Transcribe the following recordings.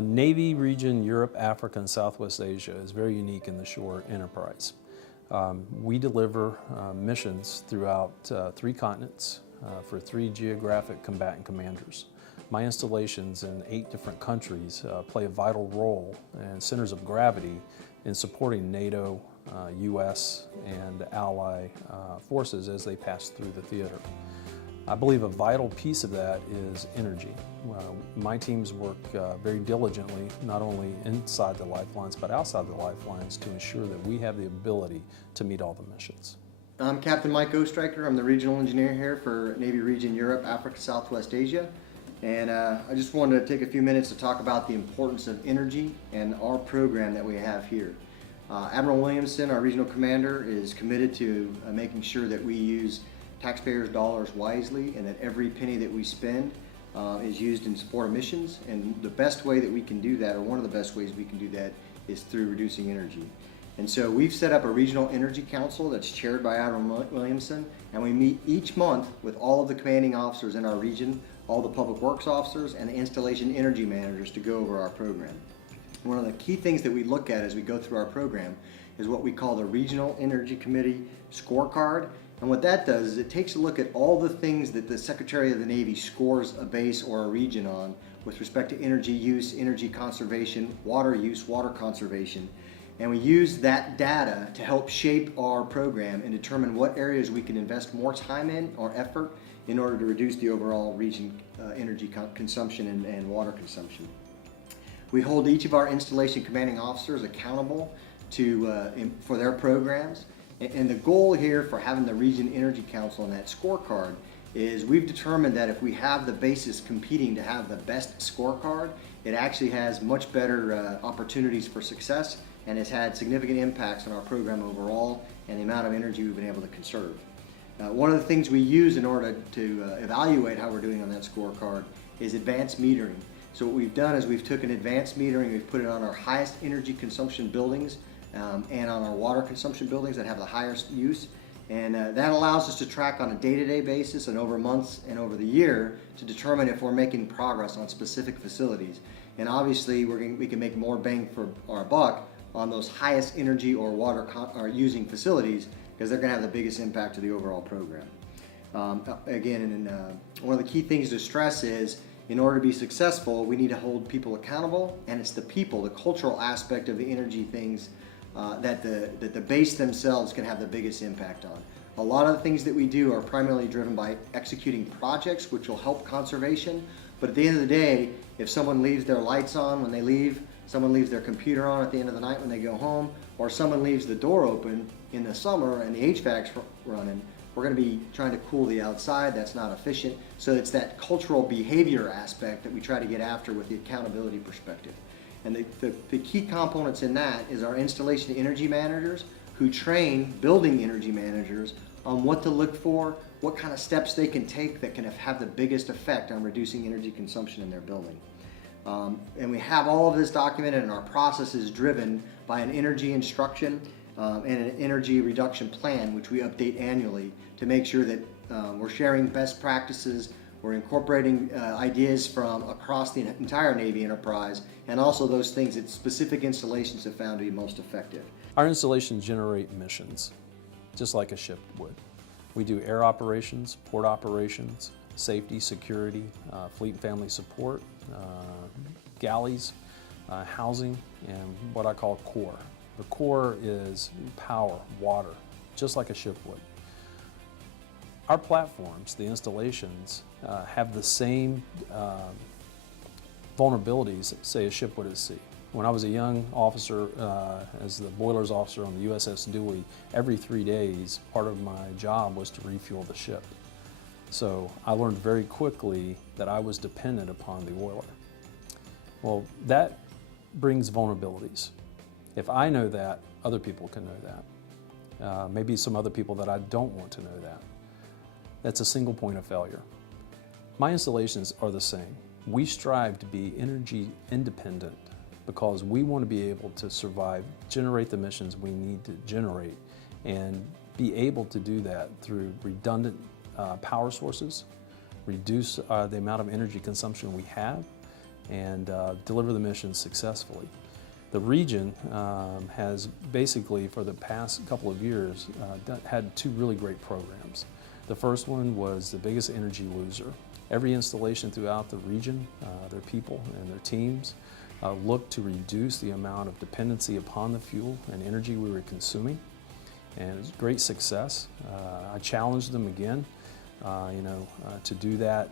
Navy region, Europe, Africa, and Southwest Asia is very unique in the shore enterprise. We deliver missions throughout 3 continents for 3 geographic combatant commanders. My installations in 8 different countries play a vital role and centers of gravity in supporting NATO, U.S., and ally forces as they pass through the theater. I believe a vital piece of that is energy. My teams work very diligently, not only inside the lifelines, but outside the lifelines to ensure that we have the ability to meet all the missions. I'm Captain Mike Ostreicher. I'm the regional engineer here for Navy Region Europe, Africa, Southwest Asia. And I just wanted to take a few minutes to talk about the importance of energy and our program that we have here. Admiral Williamson, our regional commander, is committed to making sure that we use taxpayers' dollars wisely and that every penny that we spend is used in support of missions. And the best way that we can do that, or one of the best ways we can do that, is through reducing energy. And so we've set up a regional energy council that's chaired by Admiral Williamson, and we meet each month with all of the commanding officers in our region, all the public works officers, and the installation energy managers to go over our program. One of the key things that we look at as we go through our program is what we call the Regional Energy Committee Scorecard. And what that does is it takes a look at all the things that the Secretary of the Navy scores a base or a region on with respect to energy use, energy conservation, water use, water conservation. And we use that data to help shape our program and determine what areas we can invest more time in or effort in order to reduce the overall region energy consumption and water consumption. We hold each of our installation commanding officers accountable for their programs. And the goal here for having the Region Energy Council and that scorecard is we've determined that if we have the bases competing to have the best scorecard, it actually has much better opportunities for success and has had significant impacts on our program overall and the amount of energy we've been able to conserve. One of the things we use in order to evaluate how we're doing on that scorecard is advanced metering. So what we've done is we've taken advanced metering, we've put it on our highest energy consumption buildings and on our water consumption buildings that have the highest use. And that allows us to track on a day-to-day basis and over months and over the year to determine if we're making progress on specific facilities. And obviously we can make more bang for our buck on those highest energy or water using facilities because they're going to have the biggest impact to the overall program. One of the key things to stress is in order to be successful, we need to hold people accountable, and it's the people, the cultural aspect of the energy things that the base themselves can have the biggest impact on. A lot of the things that we do are primarily driven by executing projects which will help conservation, but at the end of the day, if someone leaves their lights on when they leave, someone leaves their computer on at the end of the night when they go home, or someone leaves the door open in the summer and the HVAC's running, we're going to be trying to cool the outside. That's not efficient. So it's that cultural behavior aspect that we try to get after with the accountability perspective. And the key components in that is our installation energy managers who train building energy managers on what to look for, what kind of steps they can take that can have the biggest effect on reducing energy consumption in their building. And we have all of this documented, and our process is driven by an energy instruction and an energy reduction plan, which we update annually to make sure that we're sharing best practices, we're incorporating ideas from across the entire Navy enterprise, and also those things that specific installations have found to be most effective. Our installations generate missions, just like a ship would. We do air operations, port operations, safety, security, fleet and family support, galleys, housing, and what I call core. The core is power, water, just like a ship would. Our platforms, the installations, have the same vulnerabilities, say, a ship would at sea. When I was a young officer, as the boilers officer on the USS Dewey, every 3 days, part of my job was to refuel the ship. So I learned very quickly that I was dependent upon the oiler. Well, that brings vulnerabilities. If I know that, other people can know that. Maybe some other people that I don't want to know that. That's a single point of failure. My installations are the same. We strive to be energy independent because we want to be able to survive, generate the missions we need to generate, and be able to do that through redundant power sources, reduce the amount of energy consumption we have, and deliver the mission successfully. The region has basically, for the past couple of years, had two really great programs. The first one was the biggest energy loser. Every installation throughout the region, their people and their teams, looked to reduce the amount of dependency upon the fuel and energy we were consuming, and it was a great success. I challenged them again, to do that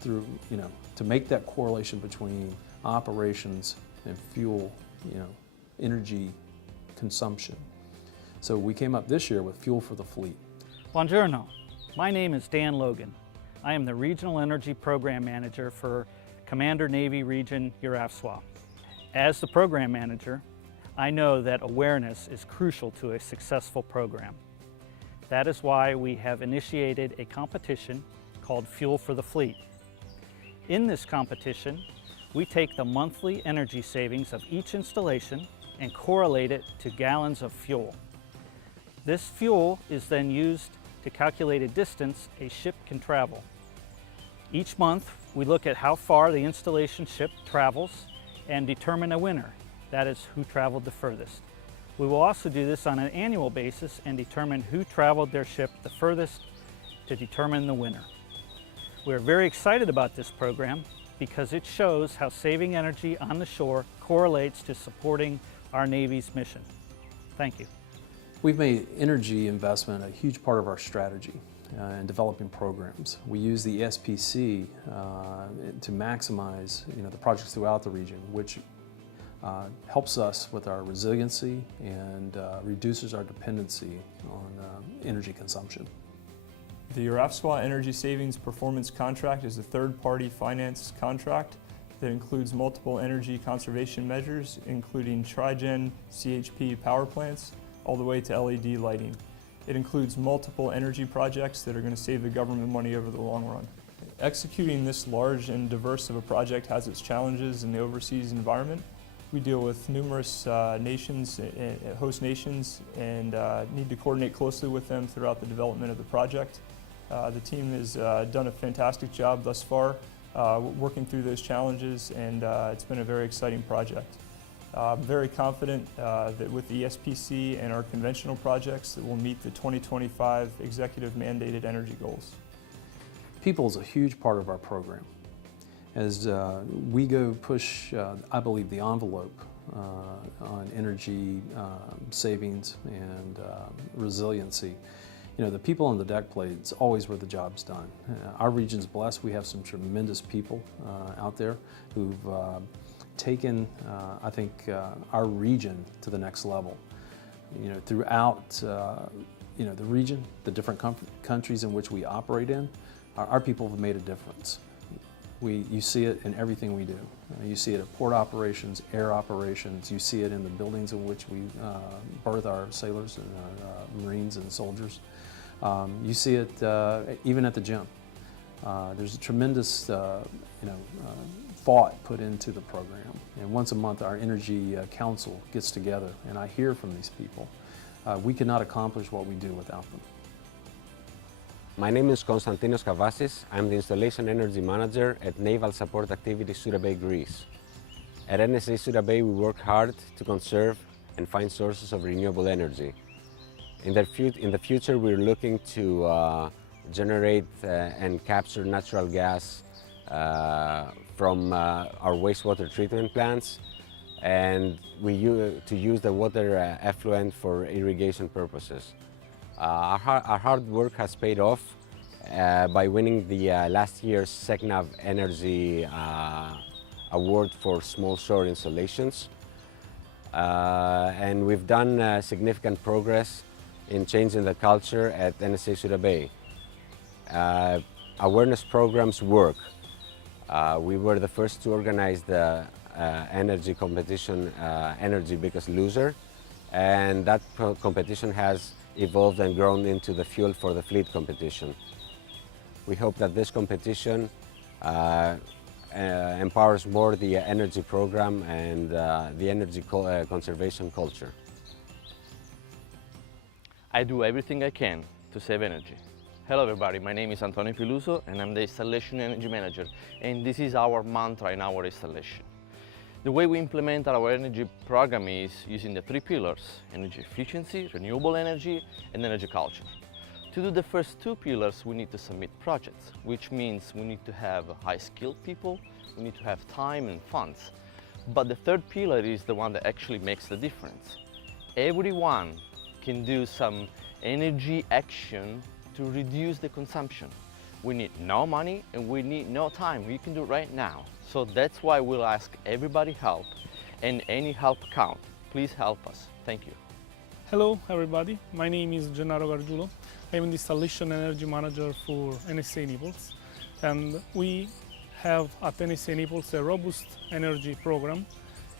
through, to make that correlation between operations and fuel, energy consumption. So we came up this year with Fuel for the Fleet. Buongiorno, my name is Dan Logan. I am the Regional Energy Program Manager for Commander Navy Region EURAFSWA. As the Program Manager, I know that awareness is crucial to a successful program. That is why we have initiated a competition called Fuel for the Fleet. In this competition, we take the monthly energy savings of each installation and correlate it to gallons of fuel. This fuel is then used to calculate a distance a ship can travel. Each month, we look at how far the installation ship travels and determine a winner. That is, who traveled the furthest. We will also do this on an annual basis and determine who traveled their ship the furthest to determine the winner. We are very excited about this program because it shows how saving energy on the shore correlates to supporting our Navy's mission. Thank you. We've made energy investment a huge part of our strategy in developing programs. We use the ESPC to maximize the projects throughout the region, which helps us with our resiliency and reduces our dependency on energy consumption. The EURAFSWA Energy Savings Performance Contract is a third-party finance contract that includes multiple energy conservation measures, including Trigen CHP power plants, all the way to LED lighting. It includes multiple energy projects that are going to save the government money over the long run. Executing this large and diverse of a project has its challenges in the overseas environment. We deal with numerous nations, host nations, and need to coordinate closely with them throughout the development of the project. The team has done a fantastic job thus far working through those challenges, and it's been a very exciting project. I'm very confident that with the ESPC and our conventional projects that we'll meet the 2025 executive mandated energy goals. People is a huge part of our program. As we go push, I believe, the envelope on energy savings and resiliency, the people on the deck plate, it's always where the job's done. Our region's blessed. We have some tremendous people out there who've taken, I think, our region to the next level. Throughout, the region, the different countries in which we operate in, our people have made a difference. You see it in everything we do. You see it at port operations, air operations. You see it in the buildings in which we berth our sailors and Marines and soldiers. You see it even at the gym. There's a tremendous thought put into the program. And once a month, our Energy Council gets together, and I hear from these people. We could not accomplish what we do without them. My name is Konstantinos Kavasis. I'm the Installation Energy Manager at Naval Support Activities Surabaya, Greece. At NSA Surabaya, we work hard to conserve and find sources of renewable energy. In the future, we're looking to generate and capture natural gas from our wastewater treatment plants, and to use the water effluent for irrigation purposes. Our hard work has paid off by winning the last year's CNREURAFSWA Energy Award for small shore installations. And we've done significant progress in changing the culture at NSA Surabaya. Awareness programs work. We were the first to organize the energy competition, Energy Biggest Loser, and that competition has evolved and grown into the Fuel for the Fleet competition. We hope that this competition empowers more the energy program and the energy conservation culture. I do everything I can to save energy. Hello everybody, my name is Antonio Piluso and I'm the Installation Energy Manager, and this is our mantra in our installation. The way we implement our energy program is using the three pillars: energy efficiency, renewable energy, and energy culture. To do the first two pillars, we need to submit projects, which means we need to have high-skilled people, we need to have time and funds. But the third pillar is the one that actually makes the difference. Everyone can do some energy action to reduce the consumption. We need no money and we need no time. We can do it right now. So that's why we'll ask everybody help, and any help count. Please help us. Thank you. Hello everybody, my name is Gennaro Gargiulo. I'm the Installation Energy Manager for NSA Naples, and we have at NSA Naples a robust energy program.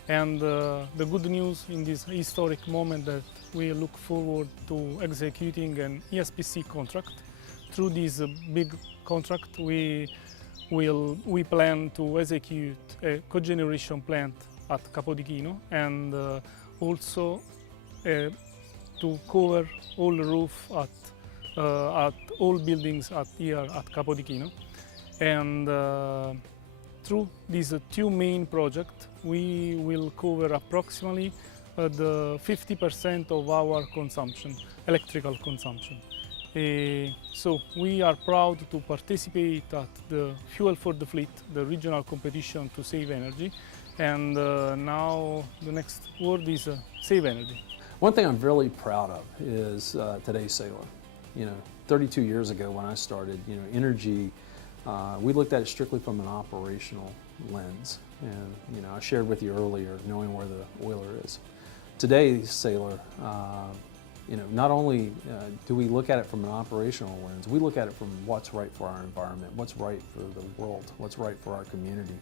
And the good news in this historic moment that we look forward to executing an ESPC contract. Through this big contract, we plan to execute a cogeneration plant at Capodichino, and also to cover all the roof at all buildings here at Capodichino. And through these two main projects, we will cover approximately the 50% of our consumption, electrical consumption. So we are proud to participate at the Fuel for the Fleet, the regional competition to save energy. And now the next word is save energy. One thing I'm really proud of is today's sailor. 32 years ago when I started, energy, we looked at it strictly from an operational lens. And I shared with you earlier, knowing where the oiler is. Today's sailor, not only do we look at it from an operational lens, we look at it from what's right for our environment, what's right for the world, what's right for our community.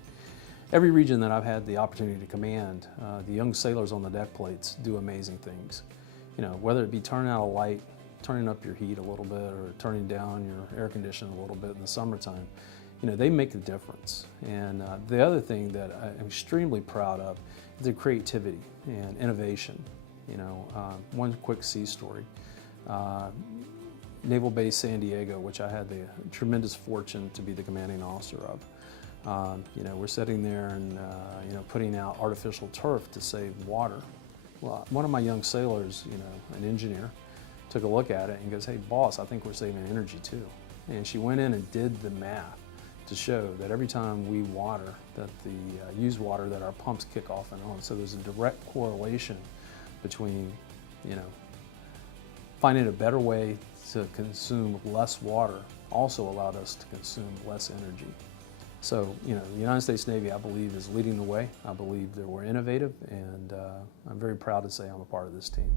Every region that I've had the opportunity to command, the young sailors on the deck plates do amazing things. Whether it be turning out a light, turning up your heat a little bit, or turning down your air conditioning a little bit in the summertime, they make the difference. And the other thing that I'm extremely proud of is their creativity and innovation. One quick sea story. Naval Base San Diego, which I had the tremendous fortune to be the commanding officer of. We're sitting there and putting out artificial turf to save water. Well, one of my young sailors, an engineer, took a look at it and goes, "Hey boss, I think we're saving energy too." And she went in and did the math to show that every time we water, that the used water, that our pumps kick off and on. So there's a direct correlation between, finding a better way to consume less water also allowed us to consume less energy. So, the United States Navy, I believe, is leading the way. I believe that we're innovative, and I'm very proud to say I'm a part of this team.